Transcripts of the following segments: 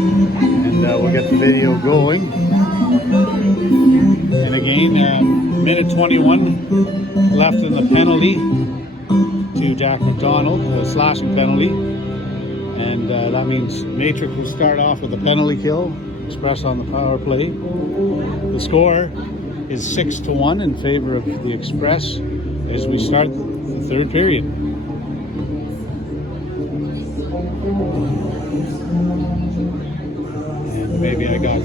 and we'll get the video going. And again, minute 21 left in the penalty to Jack McDonald, a slashing penalty. And that means Matrix will start off with a penalty kill, Express on the power play. The score is 6-1 in favor of the Express as we start the third period. And maybe I got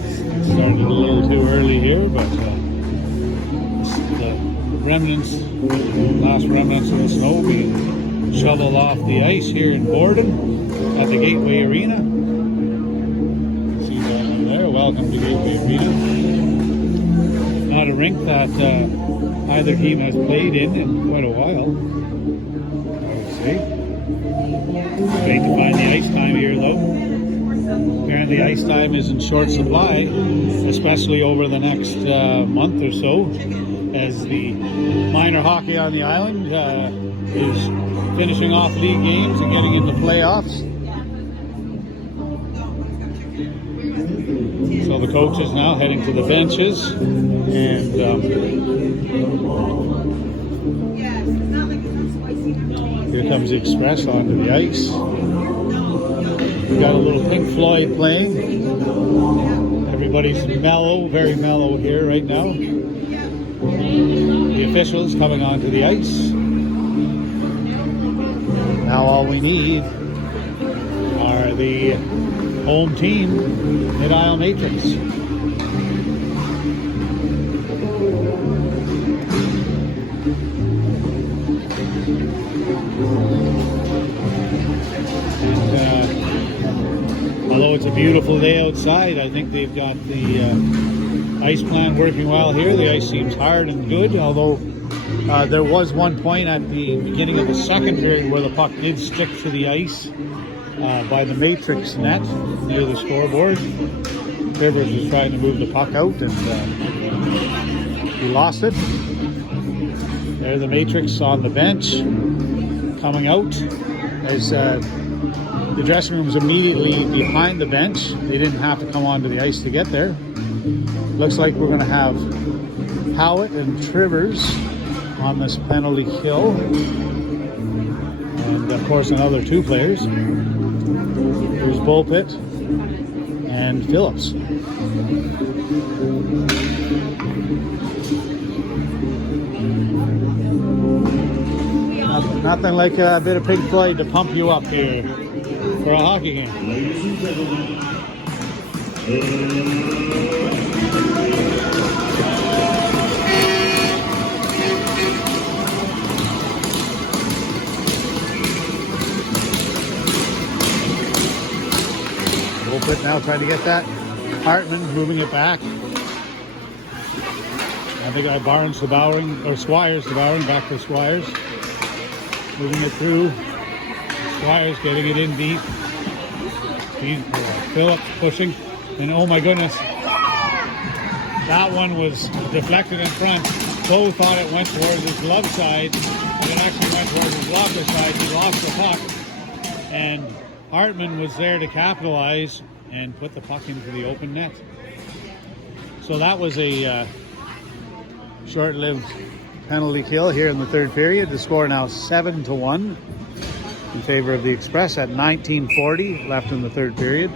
started a little too early here, but the last remnants of the snow being shoveled off the ice here in Borden at the Gateway Arena. See that there, welcome to Gateway Arena. Not a rink that either team has played in quite a while, I would say. Great to find the ice time here though. Apparently ice time is in short supply, especially over the next month or so, as the minor hockey on the island is finishing off league games and getting into playoffs. So the coaches now heading to the benches, and here comes the Express onto the ice. We got a little Pink Floyd playing. Everybody's mellow, very mellow here right now. The officials coming onto the ice. Now all we need are the home team, Mid-Isle Matrix. Although it's a beautiful day outside, I think they've got the ice plant working well here. The ice seems hard and good, although there was one point at the beginning of the second period where the puck did stick to the ice by the Matrix net near the scoreboard. Rivers was trying to move the puck out and he lost it. There's the Matrix on the bench coming out. There's the dressing room's immediately behind the bench. They didn't have to come onto the ice to get there. Looks like we're going to have Howitt and Trivers on this penalty kill. And of course another two players. There's Bullpit and Phillips. Nothing like a bit of Pink Floyd to pump you up here for a hockey game. Bullpit now trying to get that. Hartman moving it back. I think I Barnes devouring, or Squires devouring, back to Squires. Moving it through. Squires getting it in deep. Phillips pushing. And oh my goodness. That one was deflected in front. Bo thought it went towards his glove side. But it actually went towards his blocker side. He lost the puck. And Hartman was there to capitalize and put the puck into the open net. So that was a short-lived penalty kill here in the third period. The score now 7-1 in favor of the Express at 19:40 left in the third period.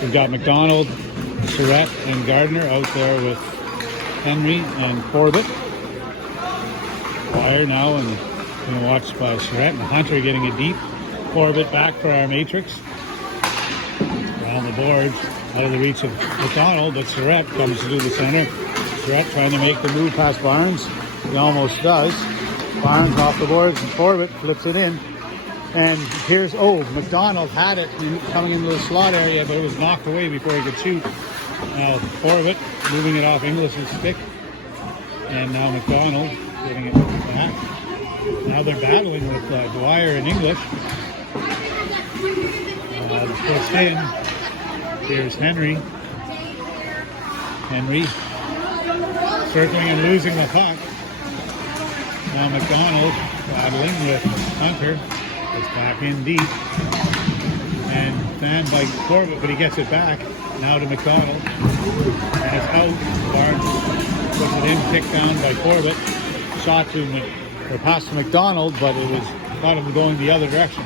We've got McDonald, Surratt, and Gardner out there with Henry and Corbett. Wire now and being watched by Surratt and Hunter getting it deep. Corbett back for our Matrix. Around the board, out of the reach of McDonald, but Surratt comes to do the center. Surratt trying to make the move past Barnes. He almost does. Barnes off the boards and Corbett flips it in. And here's, McDonald had it coming into the slot area, but it was knocked away before he could shoot. Now Corbett moving it off English's stick. And now McDonald getting it back. Now they're battling with Dwyer and English. Pushed in. Here's Henry. Henry circling and losing the puck. Now McDonald battling with Hunter. It's back in deep. And stand by Corbett, but he gets it back. Now to McDonald. And it's out. Barnes puts it in, kicked down by Corbett. Shot to or pass to McDonald, but it was thought of going the other direction.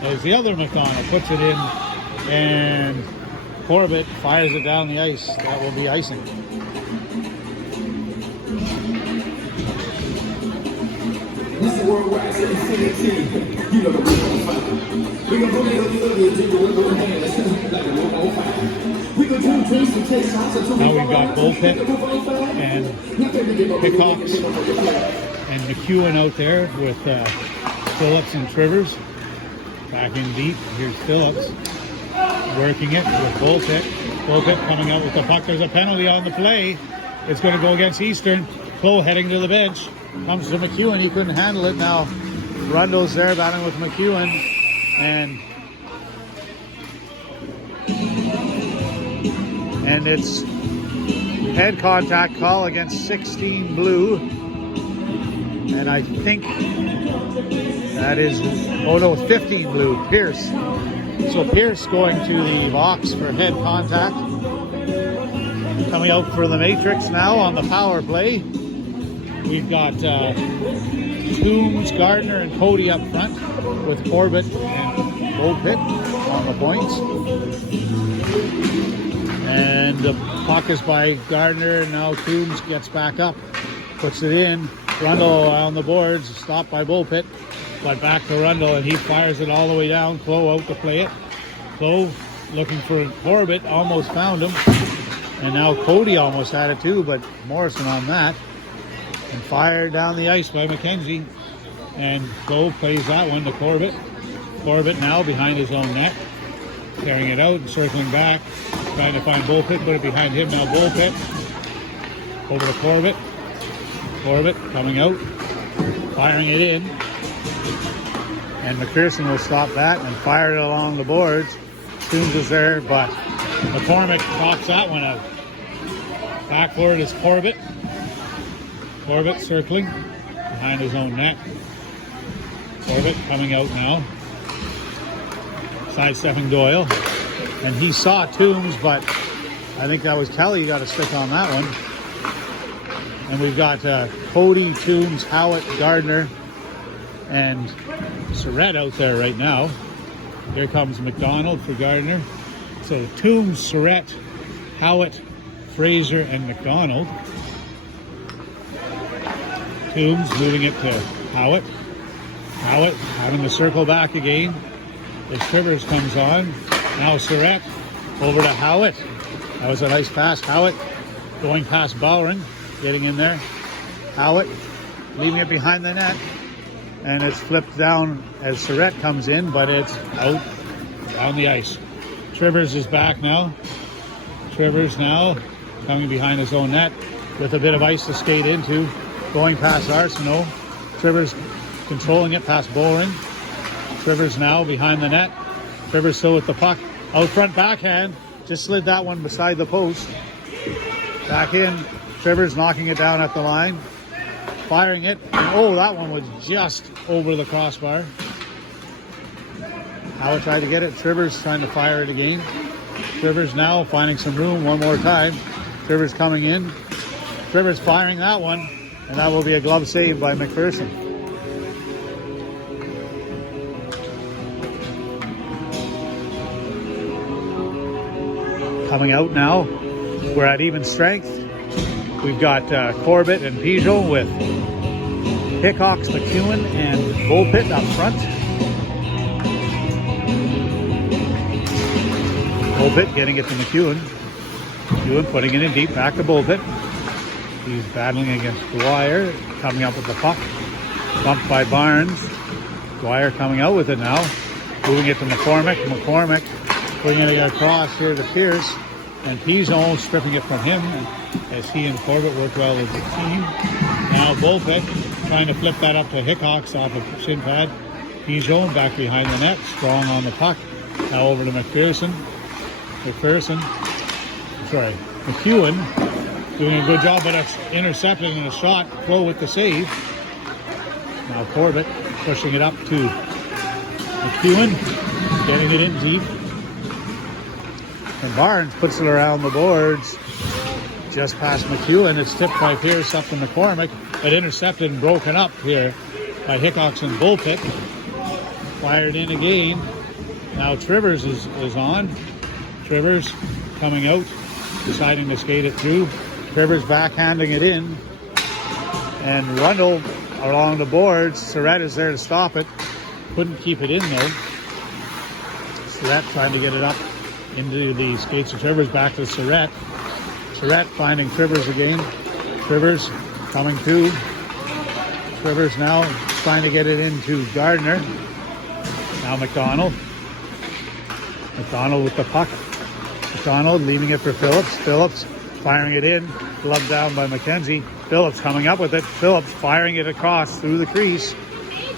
There's the other McDonald, puts it in, and Corbett fires it down the ice. That will be icing. This is worldwide CDT. You know the 105. We gonna go there, we gonna do drinks and take shots until now we've got Bullpit and Hickox and McEwen out there with Phillips and Trivers. Back in deep. Here's Phillips working it with Bullpit. Bullpit coming out with the puck. There's a penalty on the play. It's going to go against Eastern. Cole heading to the bench. Comes to McEwen. He couldn't handle it. Now Rundle's there battling with McEwen. And it's head contact call against 16 blue. And I think that is, 15 blue, Pierce. So Pierce going to the box for head contact. Coming out for the Matrix now on the power play. We've got Toombs, Gardner, and Cody up front with Corbett and Bullpit on the points. And the puck is by Gardner. Now Toombs gets back up, puts it in. Rundle on the boards, stopped by Bullpit, but back to Rundle, and he fires it all the way down. Clough out to play it. Clough looking for Corbett, almost found him. And now Cody almost had it too, but Morrison on that. And fired down the ice by McKenzie. And Clough plays that one to Corbett. Corbett now behind his own net. Carrying it out and circling back. Trying to find Bullpit, put it behind him now. Bullpit. Over to Corbett. Corbett coming out. Firing it in. And McPherson will stop that and fire it along the boards. Toombs is there, but McCormick pops that one out. Backward is Corbett. Corbett circling behind his own net. Corbett coming out now. Sidestepping Doyle. And he saw Toombs, but I think that was Kelly got a stick on that one. And we've got Cody, Toombs, Howitt, Gardner, and Surratt out there right now. Here comes McDonald for Gardner. So Toombs, Surratt, Howitt, Fraser, and McDonald. Toombs moving it to Howitt. Howitt having to circle back again. As Trivers comes on. Now Surratt over to Howitt. That was a nice pass. Howitt going past Bowring. Getting in there. Howitt leaving it behind the net. And it's flipped down as Surratt comes in, but it's out down the ice. Trivers is back now. Trivers now coming behind his own net with a bit of ice to skate into. Going past Arsenault. Trivers controlling it past Bowring. Trivers now behind the net. Trivers still with the puck. Out front backhand. Just slid that one beside the post. Back in. Trivers knocking it down at the line. Firing it. Oh, that one was just over the crossbar. Howard tried to get it. Trivers trying to fire it again. Trivers now finding some room one more time. Trivers coming in. Trivers firing that one. And that will be a glove save by McPherson. Coming out now. We're at even strength. We've got Corbett and Peugeot with Hickox, McEwen, and Bullpit up front. Bullpit getting it to McEwen. McEwen putting it in deep, back to Bullpit. He's battling against Dwyer, coming up with the puck. Bumped by Barnes. Dwyer coming out with it now. Moving it to McCormick. McCormick bringing it across here to Pierce. And Pizon stripping it from him as he and Corbett work well as a team. Now Bullpit trying to flip that up to Hickox off of shin pad. Pizon back behind the net, strong on the puck. Now over to McPherson. McEwen doing a good job, but intercepting in a shot. Clough with the save. Now Corbett pushing it up to McEwen, getting it in deep. And Barnes puts it around the boards. Just past McEwen. It's tipped by Pierce up to McCormick, but intercepted and broken up here by Hickox and Bullpit. Fired in again. Now Trivers is on. Trivers coming out, deciding to skate it through. Trivers backhanding it in. And Rundle along the boards. Surratt is there to stop it. Couldn't keep it in though. Surratt trying to get it up into the skates of Trivers, back to Surratt. Surratt finding Trivers again. Trivers coming through. Trivers now trying to get it into Gardner. Now McDonald. McDonald with the puck. McDonald leaving it for Phillips. Phillips firing it in. Gloved down by McKenzie. Phillips coming up with it. Phillips firing it across through the crease.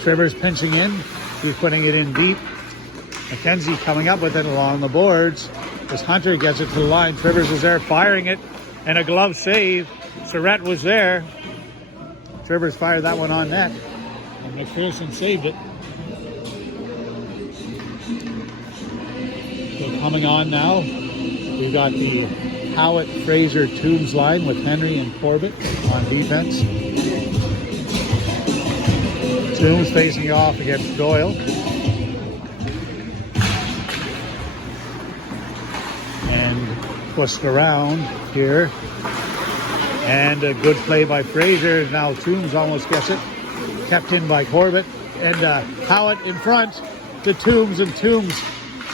Trivers pinching in. He's putting it in deep. McKenzie coming up with it along the boards. As Hunter gets it to the line, Trivers is there firing it, and a glove save. Surratt was there. Trivers fired that one on net, and McPherson saved it. So coming on now, we've got the Howitt, Fraser, Toombs line with Henry and Corbett on defense. Toombs facing off against Doyle. Pushed around here, and a good play by Fraser. Now Toombs almost gets it, kept in by Corbett, and Howitt in front to Toombs, and Toombs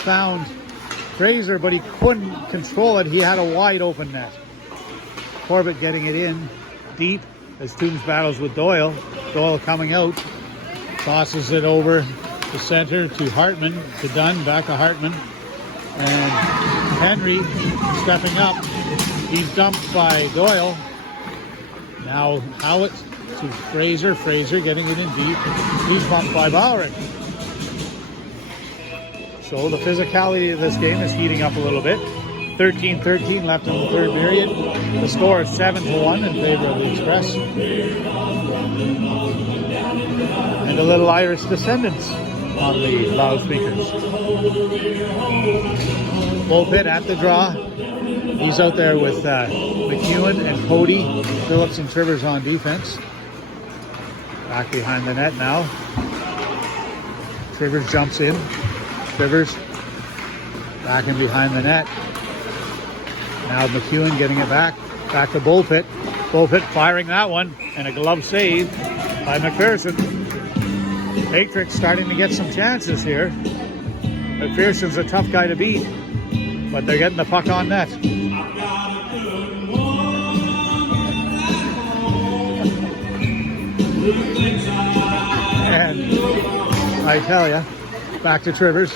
found Fraser, but he couldn't control it. He had a wide open net. Corbett getting it in deep as Toombs battles with Doyle. Doyle coming out, tosses it over the center to Hartman, to Dunn, back to Hartman, and Henry stepping up. He's dumped by Doyle. Now Howitt to Fraser. Fraser getting it in deep. He's bumped by Bowerick. So the physicality of this game is heating up a little bit. 13-13 left in the third period. The score is 7-1 in favor of the Express. And a little Irish Descendants on the loudspeakers. Bullpit at the draw. He's out there with McEwen and Cody. Phillips and Trivers on defense. Back behind the net now. Trivers jumps in. Trivers back in behind the net. Now McEwen getting it back. Back to Bullpit. Bullpit firing that one. And a glove save by McPherson. Matrix starting to get some chances here. McPherson's a tough guy to beat, but they're getting the puck on net. And I tell you, back to Trivers.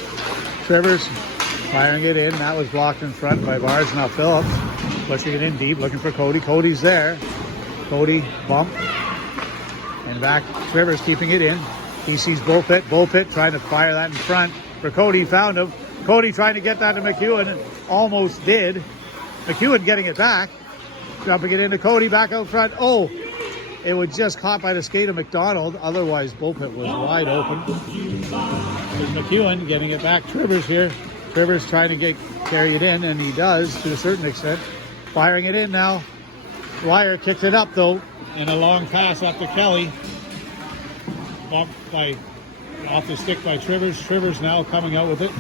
Trivers firing it in. That was blocked in front by Bars. Now Phillips pushing it in deep, looking for Cody. Cody's there. Cody bump. And back, Trivers keeping it in. He sees Bullpit. Bullpit trying to fire that in front for Cody. Found him. Cody trying to get that to McEwen and almost did. McEwen getting it back. Jumping it into Cody back out front. Oh, it was just caught by the skate of McDonald. Otherwise, Bullpit was wide open. There's McEwen getting it back. Trivers here. Trivers trying to carry it in, and he does to a certain extent. Firing it in now. Dwyer kicks it up, though, and a long pass up to Kelly. Bumped off the stick by Trivers. Trivers now coming out with it.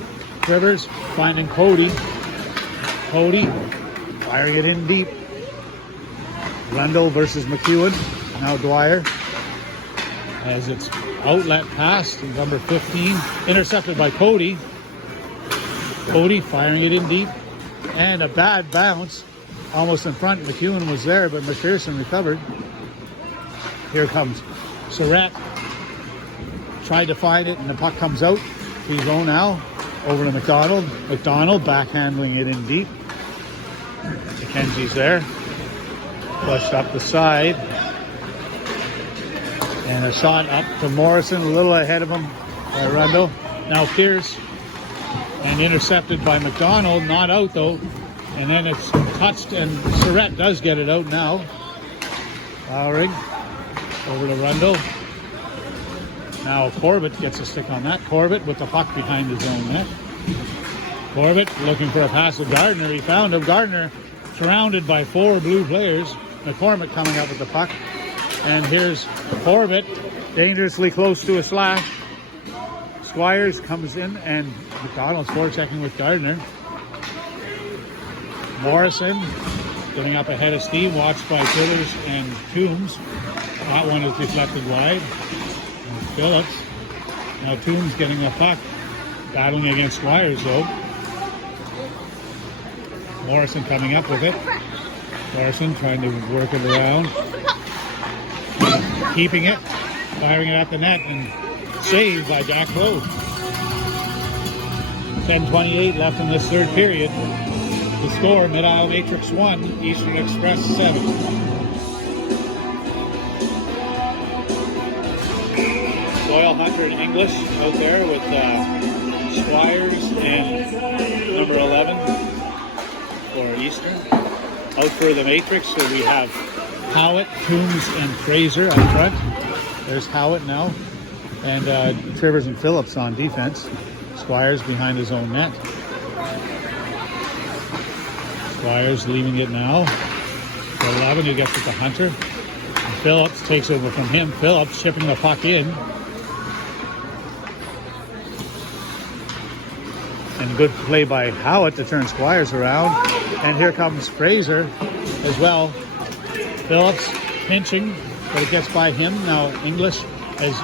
Trivers finding Cody. Cody firing it in deep. Rundle versus McEwen. Now Dwyer as it's outlet pass to number 15. Intercepted by Cody. Cody firing it in deep. And a bad bounce. Almost in front. McEwen was there, but McPherson recovered. Here comes Surratt. Tried to find it, and the puck comes out. He's on now. Over to McDonald. McDonald backhandling it in deep. McKenzie's there. Flushed up the side. And a shot up to Morrison, a little ahead of him by Rundle. Now Pierce. And intercepted by McDonald. Not out, though. And then it's touched, and Surratt does get it out now. Lowry. Over to Rundle. Now Corbett gets a stick on that. Corbett with the puck behind his own net. Corbett looking for a pass of Gardner. He found him. Gardner surrounded by 4 blue players. McCormick coming up with the puck. And here's Corbett, dangerously close to a slash. Squires comes in, and McDonald's forechecking with Gardner. Morrison getting up ahead of steam, watched by Tillers and Toombs. That one is deflected wide. And Phillips. Now Toombs getting the puck, battling against Squires though. Morrison coming up with it. Morrison trying to work it around. Keeping it, firing it at the net, and saved by Jack Lowe. 10:28 left in this third period. The score, Mid-Isle Matrix 1, Eastern Express 7. Doyle, Hunter, and English out there with Squires and number 11 for Eastern. Out for the Matrix, so we have Howitt, Toombs, and Fraser up front. There's Howitt now. And Trivers and Phillips on defense. Squires behind his own net. Squires leaving it now. For 11, who gets it to Hunter. And Phillips takes over from him. Phillips chipping the puck in. And good play by Howitt to turn Squires around. And here comes Fraser as well. Phillips pinching, but it gets by him. Now English as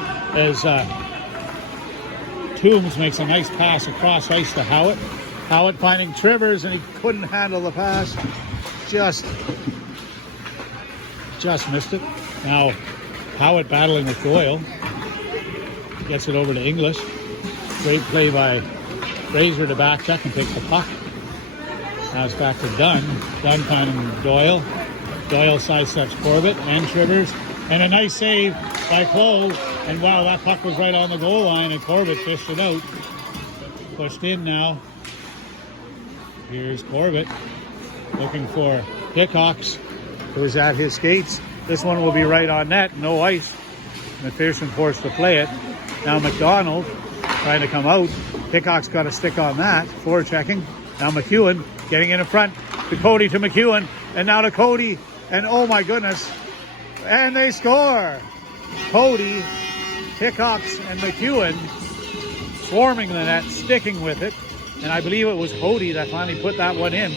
Toombs makes a nice pass across ice to Howitt. Howitt finding Trivers, and he couldn't handle the pass. Just missed it. Now Howitt battling with Doyle. Gets it over to English. Great play by Fraser to back check and take the puck. Now it's back to Dunn. Dunn finding Doyle. Doyle sidesteps Corbett and Trivers. And a nice save by Cole. And wow, that puck was right on the goal line, and Corbett fished it out. Pushed in now. Here's Corbett looking for Hickox, who's at his skates. This one will be right on net, no ice. McPherson forced to play it. Now McDonald trying to come out. Hickox got a stick on that. Forward checking. Now McEwen getting in front to Cody, to McEwen, and now to Cody. And oh my goodness. And they score. Cody, Hickox, and McEwen swarming the net, sticking with it. And I believe it was Cody that finally put that one in.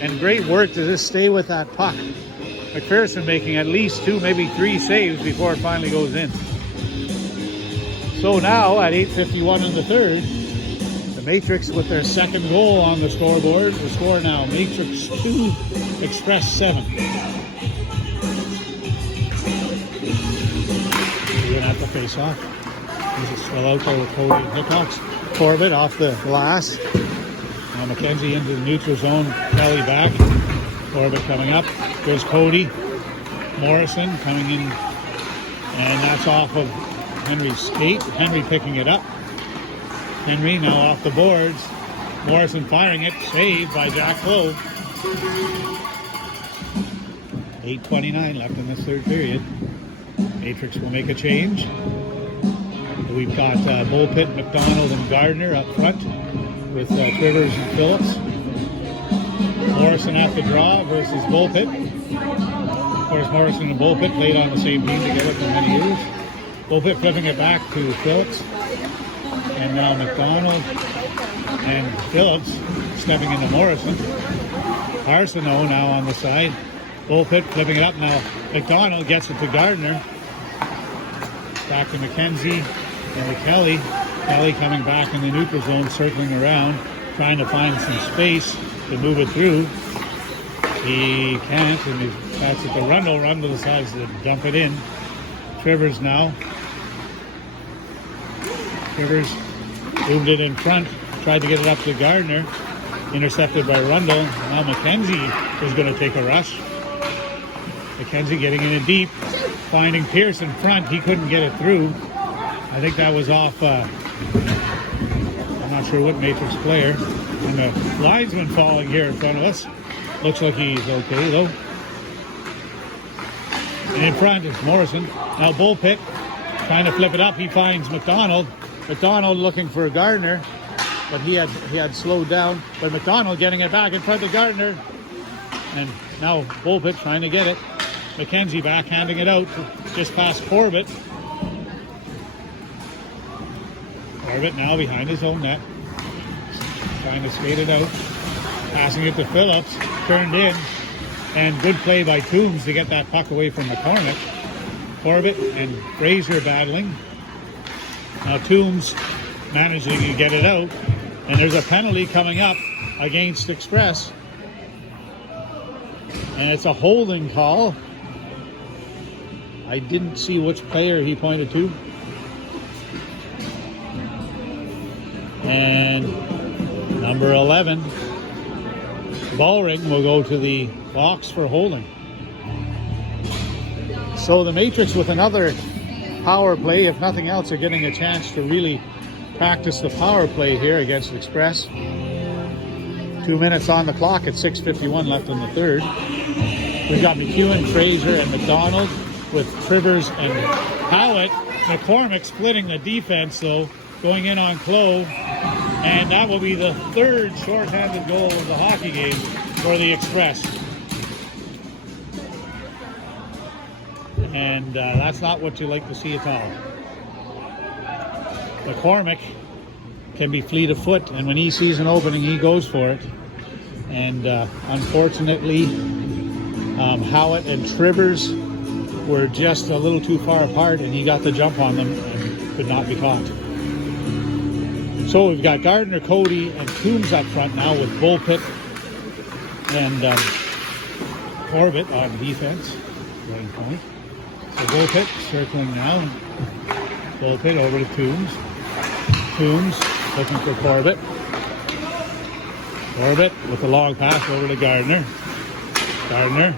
And great work to just stay with that puck. McPherson making at least 2, maybe 3 saves before it finally goes in. So now at 8:51 in the third, the Matrix with their second goal on the scoreboard. The score now, Matrix 2, Express 7. Again at the face-off. He's still out there with Cody and Hickox. Corbett off the glass. Now McKenzie into the neutral zone. Kelly back. Corbett coming up. There's Cody. Morrison coming in. And that's off of Henry's skate. Henry picking it up. Henry now off the boards. Morrison firing it. Saved by Jack Lowe. 8:29 left in this third period. Matrix will make a change. We've got Bullpit, McDonald, and Gardner up front with Trivers and Phillips. Morrison at the draw versus Bullpit. Of course, Morrison and Bullpit played on the same team together for many years. Bullpit flipping it back to Phillips. And now McDonald and Phillips stepping into Morrison. Arsenault now on the side. Bullpit flipping it up now. McDonald gets it to Gardner. Back to McKenzie and to Kelly. Kelly coming back in the neutral zone, circling around, trying to find some space to move it through. He can't, and he passes it to Rundle. Rundle decides to dump it in. Trivers now. Trivers moved it in front, tried to get it up to Gardner. Intercepted by Rundle. Now McKenzie is going to take a rush. McKenzie getting in deep, finding Pierce in front. He couldn't get it through. I think that was off, I'm not sure what Matrix player. And the linesman falling here in front of us. Looks like he's okay though. And in front is Morrison. Now Bullpit trying to flip it up. He finds McDonald. McDonald looking for Gardner. but he had slowed down. But McDonald getting it back in front of Gardner. And now Bullpit trying to get it. McKenzie backhanding it out just past Corbett. Corbett now behind his own net. Trying to skate it out. Passing it to Phillips. Turned in. And good play by Toombs to get that puck away from McCormick. Corbett and Fraser battling. Now Toombs managing to get it out. And there's a penalty coming up against Express. And it's a holding call. I didn't see which player he pointed to. And number 11, Ballring, will go to the box for holding. So the Matrix with another power play. If nothing else, are getting a chance to really practice the power play here against Express. 2 minutes on the clock at 6:51 left in the third. We've got McEwen, Fraser, and McDonald with Trivers and Howlett. McCormick splitting the defense, though, going in on Clove. And that will be the third shorthanded goal of the hockey game for the Express. And that's not what you like to see at all. McCormick can be fleet of foot, and when he sees an opening, he goes for it. And unfortunately, Howlett and Trivers were just a little too far apart, and he got the jump on them and could not be caught. So we've got Gardner, Cody, and Toombs up front now with Bullpit and Corbett on defense. Running point. So Bullpit circling now. Bullpit over to Toombs. Toombs looking for Corbett. Corbett with a long pass over to Gardner. Gardner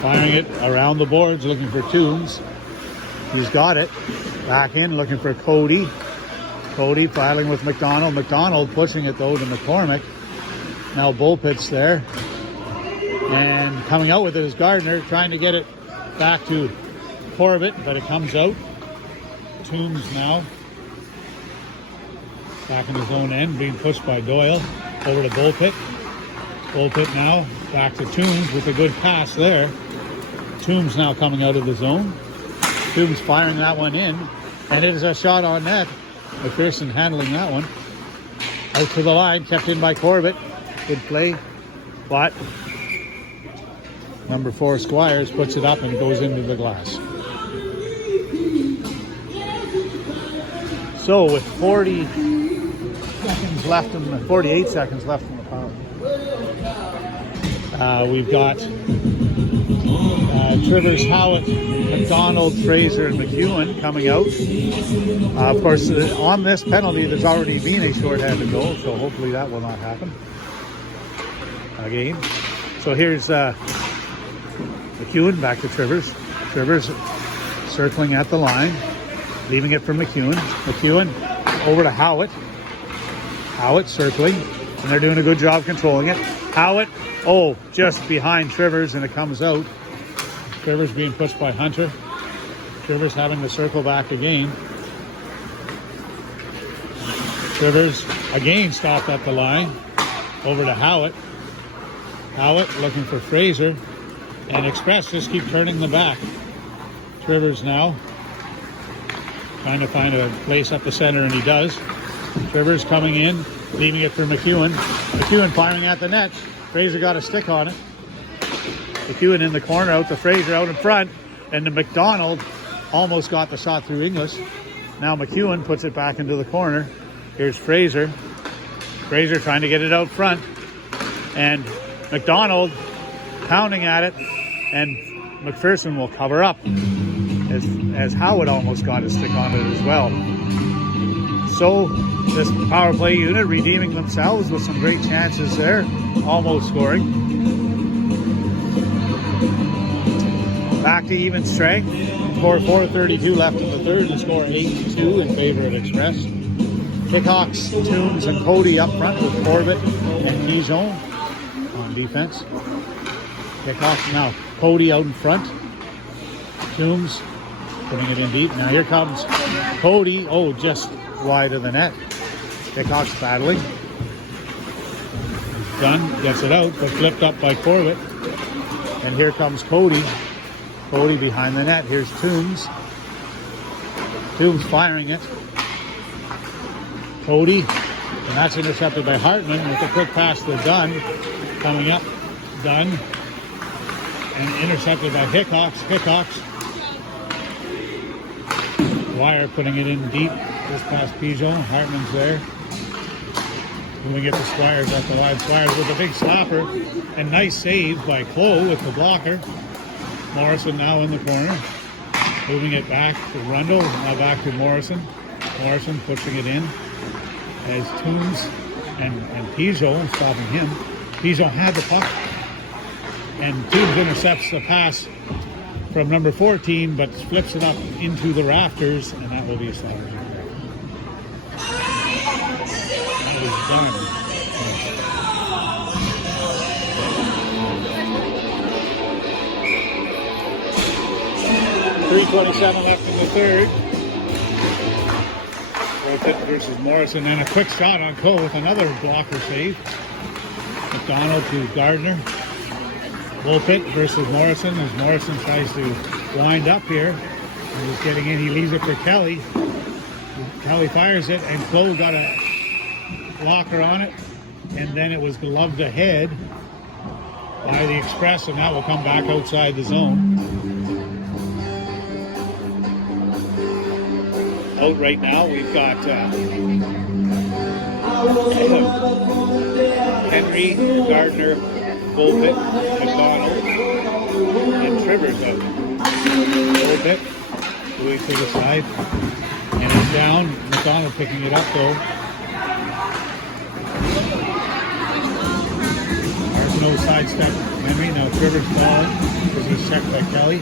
firing it around the boards, looking for Toombs. He's got it. Back in, looking for Cody. Cody filing with McDonald. McDonald pushing it, though, to McCormick. Now Bullpit's there. And coming out with it is Gardner, trying to get it back to Corbett, but it comes out. Toombs now. Back in his own end, being pushed by Doyle. Over to Bullpit. Bullpit now back to Toombs with a good pass there. Toombs now coming out of the zone. Toombs firing that one in. And it is a shot on net. McPherson handling that one. Out to the line, kept in by Corbett. Good play. But number 4, Squires, puts it up and goes into the glass. So with 48 seconds left in the power. We've got Trivers, Howlett, McDonald, Fraser, and McEwen coming out. Of course, on this penalty, there's already been a shorthanded goal, so hopefully that will not happen again. So here's McEwen back to Trivers. Trivers circling at the line, leaving it for McEwen. McEwen over to Howlett. Howlett circling, and they're doing a good job controlling it. Howlett, just behind Trivers, and it comes out. Trivers being pushed by Hunter. Trivers having to circle back again. Trivers again stopped at the line. Over to Howlett. Howlett looking for Fraser. And Express just keep turning them back. Trivers now trying to find a place up the center, and he does. Trivers coming in, leaving it for McEwen. McEwen firing at the net. Fraser got a stick on it. McEwen in the corner, out to Fraser, out in front. And the McDonald almost got the shot through English. Now McEwen puts it back into the corner. Here's Fraser. Fraser trying to get it out front. And McDonald pounding at it. And McPherson will cover up. As Howard almost got a stick on it as well. So this power play unit redeeming themselves with some great chances there. Almost scoring. Back to even strength. 4:32 left in the third. The score 8-2 in favor of Express. Hickox, Toombs, and Cody up front with Corbett and Keyzone on defense. Hickox now. Cody out in front. Toombs putting it in deep. Now here comes Cody. Just wide of the net. Hickok's battling. Dunn gets it out, but flipped up by Corbett. And here comes Cody. Cody behind the net. Here's Toombs. Toombs firing it. Cody, and that's intercepted by Hartman with a quick pass to Dunn. Coming up, Dunn, and intercepted by Hickox. Hickox. Wire putting it in deep, just past Pigeon. Hartman's there. And we get the Squires at the line. Squires with a big slapper, and nice save by Clough with the blocker. Morrison now in the corner. Moving it back to Rundle, now back to Morrison. Morrison pushing it in as Toombs and Pigeon stopping him. Pigeon had the puck, and Toombs intercepts the pass from number 14, but flips it up into the rafters, and that will be a Stars. That is done. 3:27 left in the third. Rocket versus Morrison, and a quick shot on Cole with another blocker save. McDonald to Gardner. Wolpit versus Morrison as Morrison tries to wind up here. He's getting in, he leaves it for Kelly. Kelly fires it, and Cole got a blocker on it, and then it was gloved ahead by the Express, and that will come back outside the zone. Out right now, we've got Henry, Gardner, Wolpit, McDonald, and Trivers out. Wolpit, moving to the side, and it's down. McDonald picking it up though. Arsenault sidestep Henry, now Trivers ball. This is checked by Kelly,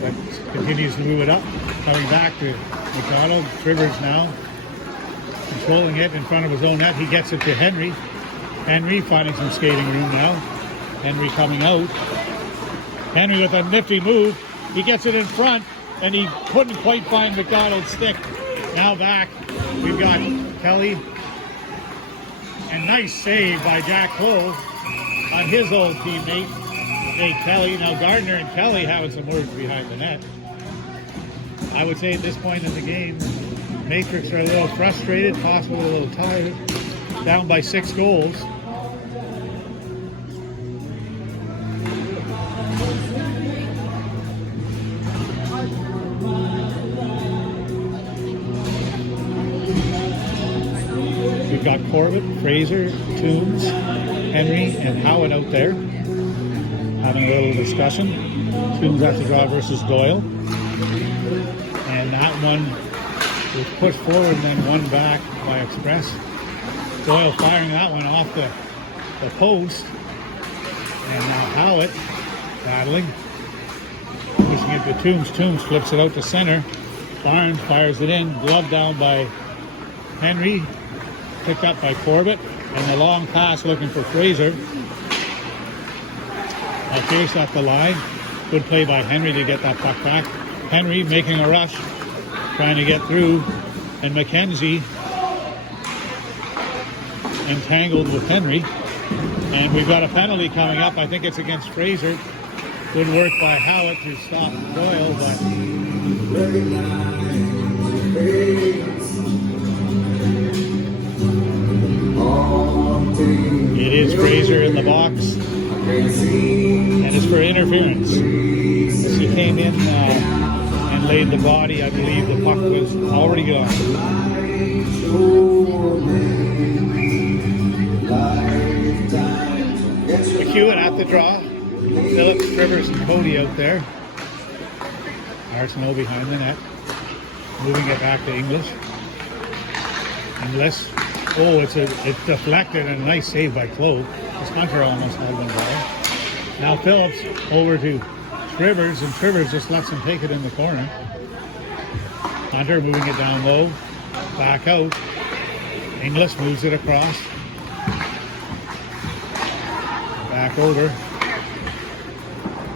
but continues to move it up. Coming back to McDonald. Trivers now controlling it in front of his own net. He gets it to Henry. Henry finding some skating room now. Henry coming out. Henry with a nifty move. He gets it in front, and he couldn't quite find McDonald's stick. Now back, we've got Kelly. And nice save by Jack Cole on his old teammate, Nate Kelly. Now Gardner and Kelly having some words behind the net. I would say at this point in the game, Matrix are a little frustrated, possibly a little tired. Down by 6 goals. We've got Corbett, Fraser, Toombs, Henry, and Howard out there having a little discussion. Toombs has to draw versus Doyle. And that one was pushed forward and then won back by Express. Doyle firing that one off the post. And now Howard battling. Pushing it to Toombs. Toombs flips it out to center. Barnes fires it in. Glove down by Henry. Picked up by Corbett. And the long pass looking for Fraser. Now Pierce off the line. Good play by Henry to get that puck back. Henry making a rush, trying to get through, and McKenzie entangled with Henry. And we've got a penalty coming up. I think it's against Fraser. Good work by Howard to stop Doyle, but it is Fraser in the box, and it's for interference. As he came in and laid the body, I believe the puck was already gone. McEwen at the draw. Phillips, Rivers, and Cody out there. Arsenault behind the net. Moving it back to English. English. Oh, it's deflected, and a nice save by Clough. This Hunter almost had one there. Now Phillips over to Trivers, and Trivers just lets him take it in the corner. Hunter moving it down low. Back out. English moves it across. Back over.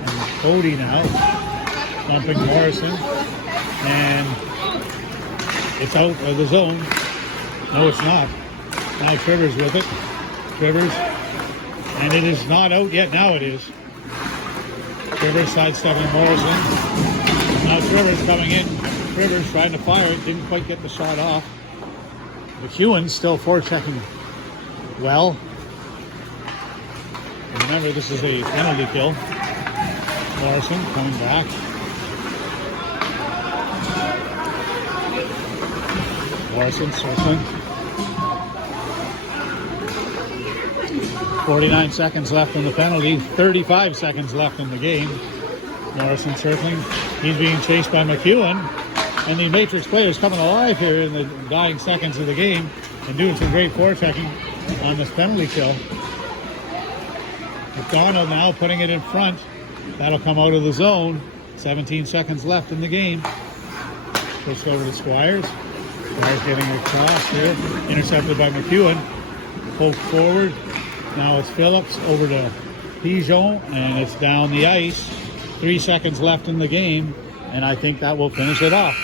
And Cody now bumping Morrison. And it's out of the zone. No, it's not. Now Trivers with it. Trivers. And it is not out yet. Now it is. Trivers sidestepping Morrison. Now Trivers coming in. Trivers trying to fire it. Didn't quite get the shot off. McEwen still forechecking well. And remember, this is a penalty kill. Morrison coming back. Morrison circling. 49 seconds left in the penalty. 35 seconds left in the game. Morrison circling. He's being chased by McEwen. And the Matrix players coming alive here in the dying seconds of the game and doing some great forechecking on this penalty kill. McDonald now putting it in front. That'll come out of the zone. 17 seconds left in the game. Pushed over to Squires. Squires getting a cross here. Intercepted by McEwen. Poked forward. Now it's Phillips over to Pigeon, and it's down the ice. 3 seconds left in the game, and I think that will finish it off.